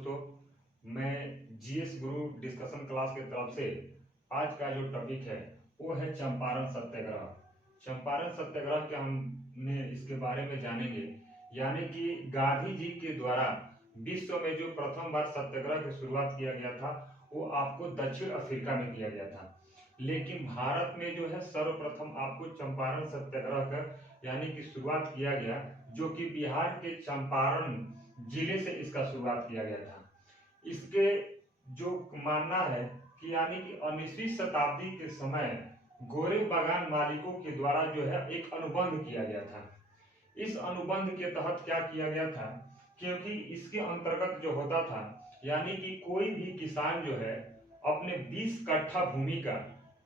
दोस्तों, मैं जीएस गुरु discussion class की तरफ से आज का जो टॉपिक है वो है चंपारण सत्याग्रह। चंपारण सत्याग्रह के हमने इसके बारे में जानेंगे, यानी कि गांधी जी के द्वारा विश्व में जो प्रथम बार सत्याग्रह की शुरुआत किया गया था वो आपको दक्षिण अफ्रीका में किया गया था, लेकिन भारत में जो है सर्वप्रथम आपको चंपारण सत्याग्रह का यानी कि शुरुआत किया गया, जो कि बिहार के चंपारण जिले से इसका शुरुआत किया गया था। इसके जो मानना है कि यानी कि 19वीं शताब्दी के समय गोरे बागान मालिकों के द्वारा जो है एक अनुबंध किया गया था। इस अनुबंध के तहत क्या किया गया था, क्योंकि इसके अंतर्गत जो होता था यानी कि कोई भी किसान जो है अपने 20 कट्ठा भूमि का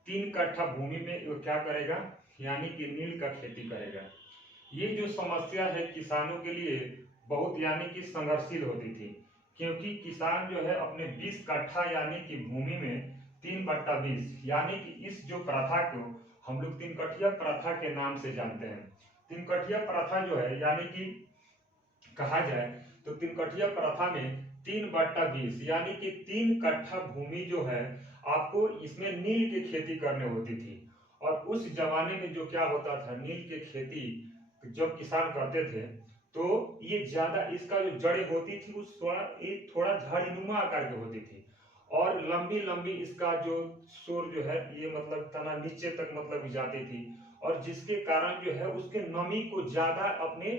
3 कट्ठा भूमि में वो क्या करेगा, यानी कि नील का खेती करेगा। ये जो समस्या है किसानों के लिए बहुत यानी कि संघर्षशील होती थी, क्योंकि किसान जो है अपने 20 कट्ठा यानी कि भूमि में 3/20 यानी कि इस जो प्रथा को हम लोग 3 कठिया प्रथा के नाम से जानते हैं। 3 कठिया प्रथा जो है यानी कि कहा जाए तो 3 कठिया प्रथा में 3/20 यानी कि 3 कट्ठा भूमि जो है आपको इसमें नील की खेती करने होती थी। और उस जमाने में जो क्या होता था, नील की खेती जब किसान करते थे तो ये ज्यादा इसका जो जड़ें होती थी वो थोड़ा झाड़ीनुमा आकार की होती थी और लंबी लंबी इसका जो सोर जो है ये मतलब तना नीचे तक मतलब जाती थी, और जिसके कारण जो है उसके नमी को ज्यादा अपने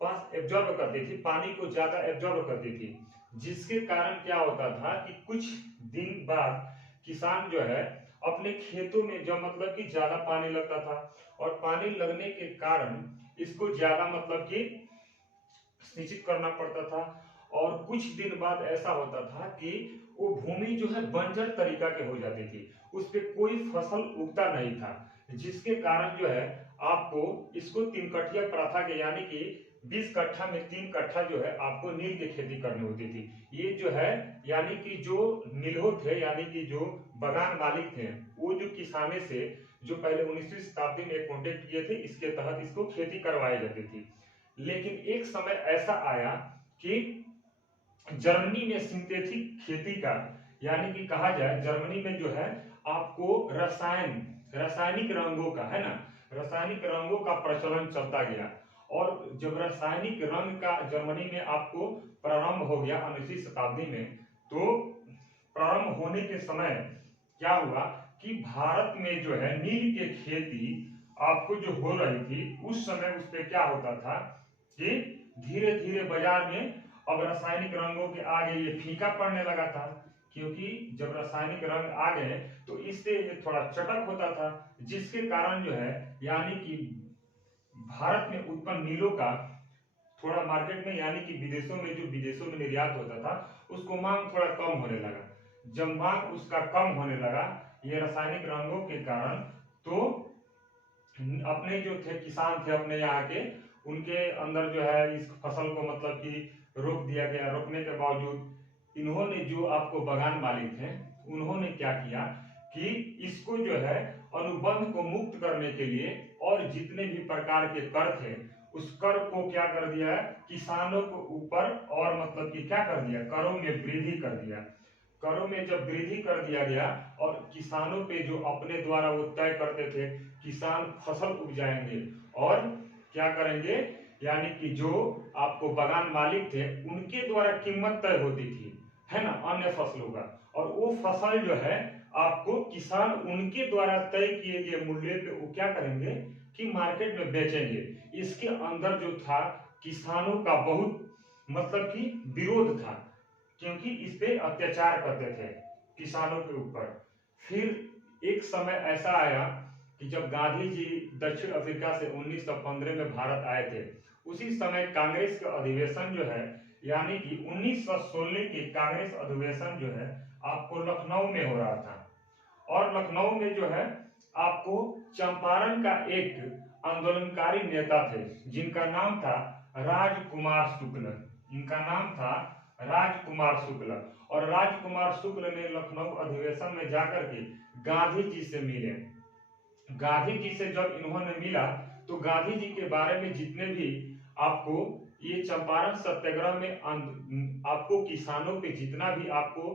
पास एब्जॉर्ब करती थी, पानी को ज्यादा एब्जॉर्ब करती थी, जिसके कारण क्या होता था कि कुछ दिन बाद किसान जो है अपने खेतों में जब मतलब कि ज्यादा पानी लगता था और पानी लगने के कारण इसको ज्यादा मतलब कि सिंचित करना पड़ता था, और कुछ दिन बाद ऐसा होता था कि वो भूमि जो है बंजर तरीका के हो जाती थी, उस पे कोई फसल उगता नहीं था, जिसके कारण जो है आपको इसको 3 कठिया प्रथा के यानी कि 20 कट्ठा में 3 कट्ठा जो है आपको नील की खेती करनी होती थी। ये जो है यानी कि जो नीलों थे यानी कि जो बागान मालिक थे वो जो किसाने से जो पहले 19वीं शताब्दी में कॉन्टेक्ट किए थे, इसके तहत इसको खेती करवाई जाती थी। लेकिन एक समय ऐसा आया कि जर्मनी में सिंथेटिक खेती का यानी कि कहा जाए जर्मनी में जो है आपको रासायनिक रंगों का है ना, रासायनिक रंगों का प्रचलन चलता गया, और जब रासायनिक रंग का जर्मनी में आपको प्रारंभ हो गया 19वीं शताब्दी में, तो प्रारंभ होने के समय क्या हुआ कि भारत में जो है नील की खेती आपको जो हो रही थी उस समय उस पर क्या होता था कि धीरे धीरे बाजार में अब रासायनिक रंगों के आगे ये फीका पड़ने लगा था, क्योंकि जब रासायनिक रंग आ गए तो इससे ये थोड़ा चटक होता था, जिसके कारण जो है यानी कि भारत में उत्पन्न नीलों का थोड़ा मार्केट में यानी कि विदेशों में निर्यात होता था उसको मांग थोड़ा कम होने लगा। जब मांग उसका कम होने लगा ये रासायनिक रंगों के कारण, तो अपने जो थे किसान थे अपने यहाँ के उनके अंदर जो है इस फसल को मतलब कि रोक दिया गया। रोकने के बावजूद इन्होंने जो आपको बागान मालिक थे उन्होंने क्या किया कि इसको जो है अनुबंध को मुक्त करने के लिए और जितने भी प्रकार के कर थे उस कर को क्या कर दिया है किसानों को ऊपर, और मतलब कि क्या कर दिया करों में वृद्धि कर दिया। करों में जब वृद्धि कर दिया गया और किसानों पे जो अपने द्वारा वो तय करते थे किसान फसल उपजाएंगे और क्या करेंगे, यानी कि जो आपको बागान मालिक थे उनके द्वारा कीमत तय होती थी है ना अन्य फसलों का, और वो फसल जो है आपको किसान उनके द्वारा तय किए गए मूल्य पे वो क्या करेंगे कि मार्केट में बेचेंगे। इसके अंदर जो था किसानों का बहुत मतलब कि विरोध था, क्योंकि इस पे अत्याचार करते थे किसानों के ऊपर। फिर एक समय ऐसा आया कि जब गांधी जी दक्षिण अफ्रीका से 1915 में भारत आए थे, उसी समय कांग्रेस का अधिवेशन जो है यानी कि 1916 के कांग्रेस अधिवेशन जो है आपको लखनऊ में हो रहा था, और लखनऊ में जो है आपको चंपारण का एक आंदोलनकारी नेता थे जिनका नाम था राजकुमार शुक्ल। इनका नाम था राजकुमार शुक्ल, और राजकुमार शुक्ल ने लखनऊ अधिवेशन में जाकर के गांधी जी से मिले। गांधी जी से जब इन्होंने मिला तो गांधी जी के बारे में जितने भी आपको ये चंपारण सत्याग्रह में आपको किसानों पे जितना भी आपको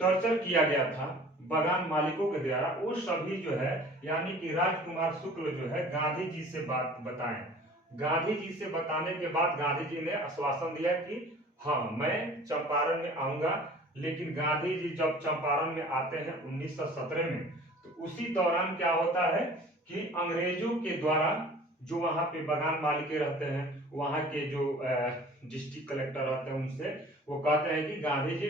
टॉर्चर किया गया था बागान मालिकों के द्वारा, वो सभी जो है यानी कि राजकुमार शुक्ल जो है गांधी जी से बात बताएं। गांधी जी से बताने के बाद गांधी जी ने आश्वासन दिया कि हाँ मैं चंपारण में आऊंगा। लेकिन गांधी जी जब चंपारण में आते हैं 1917 में, तो उसी दौरान क्या होता है कि अंग्रेजों के द्वारा जो वहां पे बागान मालिके रहते हैं, वहां के जो डिस्ट्रिक्ट कलेक्टर रहते हैं, उनसे वो कहते हैं कि गांधी जी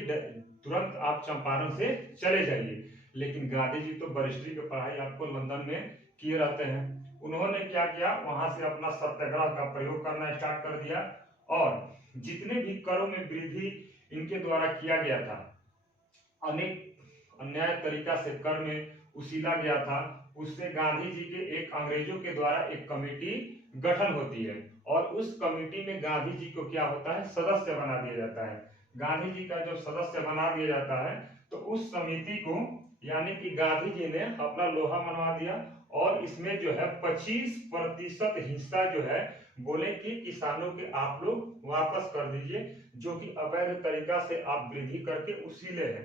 तुरंत आप चंपारण से चले जाइए। लेकिन गांधी जी तो बैरिस्ट्री की पढ़ाई आपको लंदन में किए रहते हैं। उन्होंने क्या किया, वहां से अपना सत्याग्रह का प्रयोग करना स्टार्ट कर दिया और जितने भी करों में वृद्धि इनके द्वारा किया गया था, अनेक अन्याय तरीका से कर में उसीला गया था, उससे गांधी जी के एक अंग्रेजों के द्वारा एक कमेटी गठन होती है और उस कमेटी में गांधी जी को क्या होता है, सदस्य बना दिया जाता है। गांधी जी का जब सदस्य बना दिया जाता है तो उस समिति को यानी कि गांधी जी ने अपना लोहा मनवा दिया और इसमें जो है 25% हिस्सा जो है बोले कि किसानों के आप लोग वापस कर दीजिए, जो कि अवैध तरीका से आप वृद्धि करके उसीले हैं।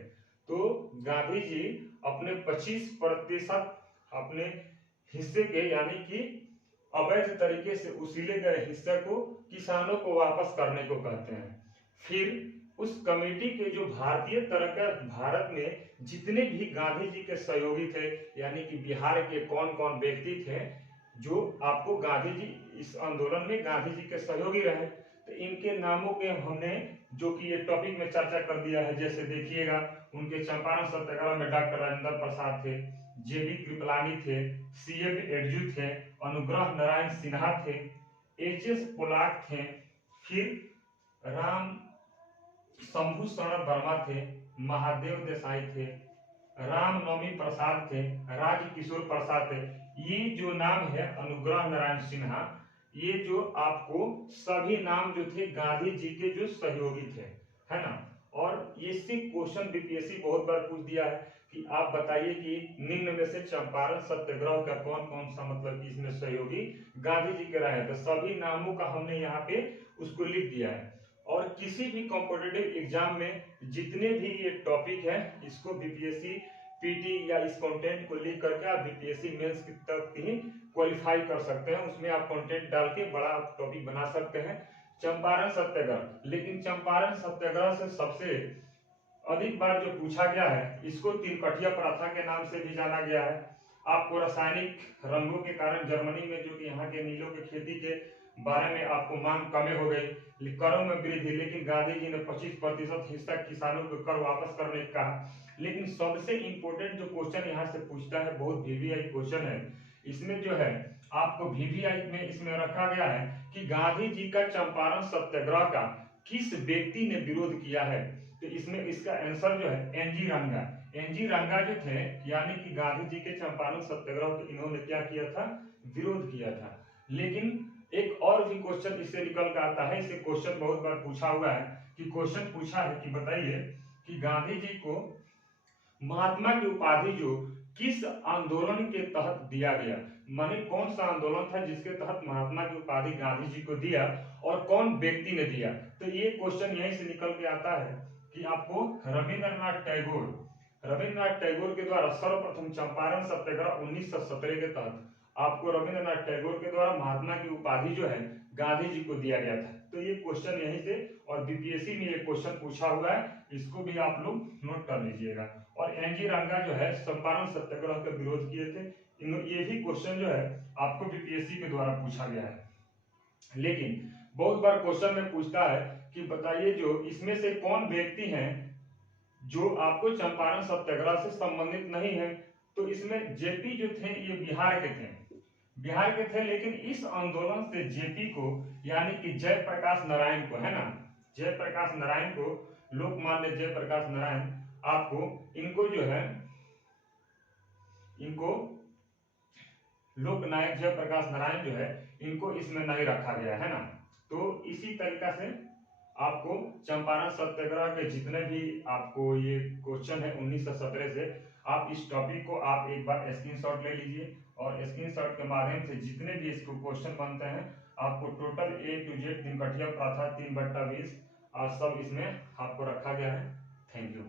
तो गांधी जी अपने 25% अपने हिस्से के यानी कि अवैध तरीके से उसीले गए हिस्से को किसानों को वापस करने को कहते हैं। फिर उस कमेटी के जो भारतीय तरह का भारत में जितने भी गांधी जी के सहयोगी थे, यानी कि बिहार के कौन कौन व्यक्ति थे जो आपको गांधी जी इस आंदोलन में गांधी जी के सहयोगी रहे, तो इनके नामों के हमने जो कि ये टॉपिक में चर्चा कर दिया है। जैसे देखिएगा, उनके चंपारण सत्याग्रह में डॉक्टर राजेंद्र प्रसाद थे, जेबी कृपलानी थे, सीएम एडजू थे, अनुग्रह नारायण सिन्हा थे, एचएस पोलाक थे, फिर राम शंभू शरण वर्मा थे, महादेव देसाई थे, रामनवमी प्रसाद थे, राज किशोर प्रसाद थे। ये जो नाम है अनुग्रह नारायण सिन्हा, ये जो आपको सभी नाम जो थे गांधी जी के जो सहयोगी थे, है ना। और इससे क्वेश्चन बीपीएससी बहुत बार पूछ दिया है कि आप बताइए कि निम्न में से चंपारण सत्याग्रह का कौन कौन सा मतलब इसमें सहयोगी गांधी जी के रहे, तो सभी नामों का हमने यहाँ पे उसको लिख दिया है। और किसी भी कॉम्पिटिटिव एग्जाम में जितने भी ये टॉपिक है, इसको बीपीएससी पीटी या इस कंटेंट को लिख करके आप बीपीएससी मेंस तक ही क्वालिफाई कर सकते हैं। उसमें आप कंटेंट डाल के बड़ा टॉपिक बना सकते हैं। चंपारण सत्याग्रह, लेकिन चंपारण सत्याग्रह से सबसे अधिक बार जो पूछा गया है, इसको तिनकठिया प्रथा के नाम से भी जाना गया है। आपको रासायनिक रंगों के कारण जर्मनी में जो कि यहाँ के नीलों की खेती के बारे में आपको मांग कम हो गई, करों में वृद्धि, लेकिन गांधी जी ने 25% हिस्सा किसानों को कर वापस करने का कहा। लेकिन सबसे इंपॉर्टेंट जो क्वेश्चन यहाँ से पूछता है, बहुत वीवीआई क्वेश्चन है, इसमें जो है आपको वीवीआई में इसमें रखा गया है कि गांधी जी का चंपारण सत्याग्रह का किस व्यक्ति ने विरोध किया है। तो इसमें इसका आंसर जो है एनजी रंगा। एनजी रंगा जो थे यानी कि गांधी जी के चंपारण सत्याग्रह को इन्होंने क्या किया था, विरोध किया था। लेकिन एक और भी क्वेश्चन इससे निकल कर आता है, इसे क्वेश्चन बहुत बार पूछा हुआ है कि क्वेश्चन पूछा है कि बताइए कि गांधी जी को महात्मा की उपाधि जो किस आंदोलन के तहत दिया गया, माने कौन सा आंदोलन था जिसके तहत महात्मा की उपाधि गांधी जी को दिया और कौन व्यक्ति ने दिया। तो ये क्वेश्चन यहीं से निकल के आता है कि आपको रविंद्रनाथ टैगोर के द्वारा सर्वप्रथम चंपारण सत्याग्रह 1917 के तहत आपको रविंद्रनाथ टैगोर के द्वारा महात्मा की उपाधि जो है गांधी जी को दिया गया था। तो ये क्वेश्चन यहीं से, और बीपीएससी में ये क्वेश्चन पूछा हुआ है, इसको भी आप लोग नोट कर लीजिएगा। और एनजी रंगा जो है चंपारण सत्याग्रह का विरोध किए थे। ये भी क्वेश्चन जो है आपको बीपीएससी के द्वारा पूछा गया है। लेकिन बहुत बार क्वेश्चन में पूछता है कि बताइए जो इसमें से कौन व्यक्ति हैं जो आपको चंपारण सत्याग्रह से संबंधित नहीं है। तो इसमें जेपी जो थे ये बिहार के थे, लेकिन इस आंदोलन से जेपी को यानी कि जयप्रकाश नारायण को, है ना, जयप्रकाश नारायण को, लोकमान्य जयप्रकाश नारायण, आपको इनको जो है, इनको लोकनायक जयप्रकाश नारायण जो है इनको इसमें नहीं रखा गया है ना। तो इसी तरीका से आपको चंपारण सत्याग्रह के जितने भी आपको ये क्वेश्चन है 1917 से, आप इस टॉपिक को आप एक बार स्क्रीनशॉट ले लीजिए और स्क्रीनशॉट के माध्यम से जितने भी इसको क्वेश्चन बनते हैं आपको टोटल A to Z 3 कठिया प्राथा 3/20 और सब इसमें आपको रखा गया है। Thank you.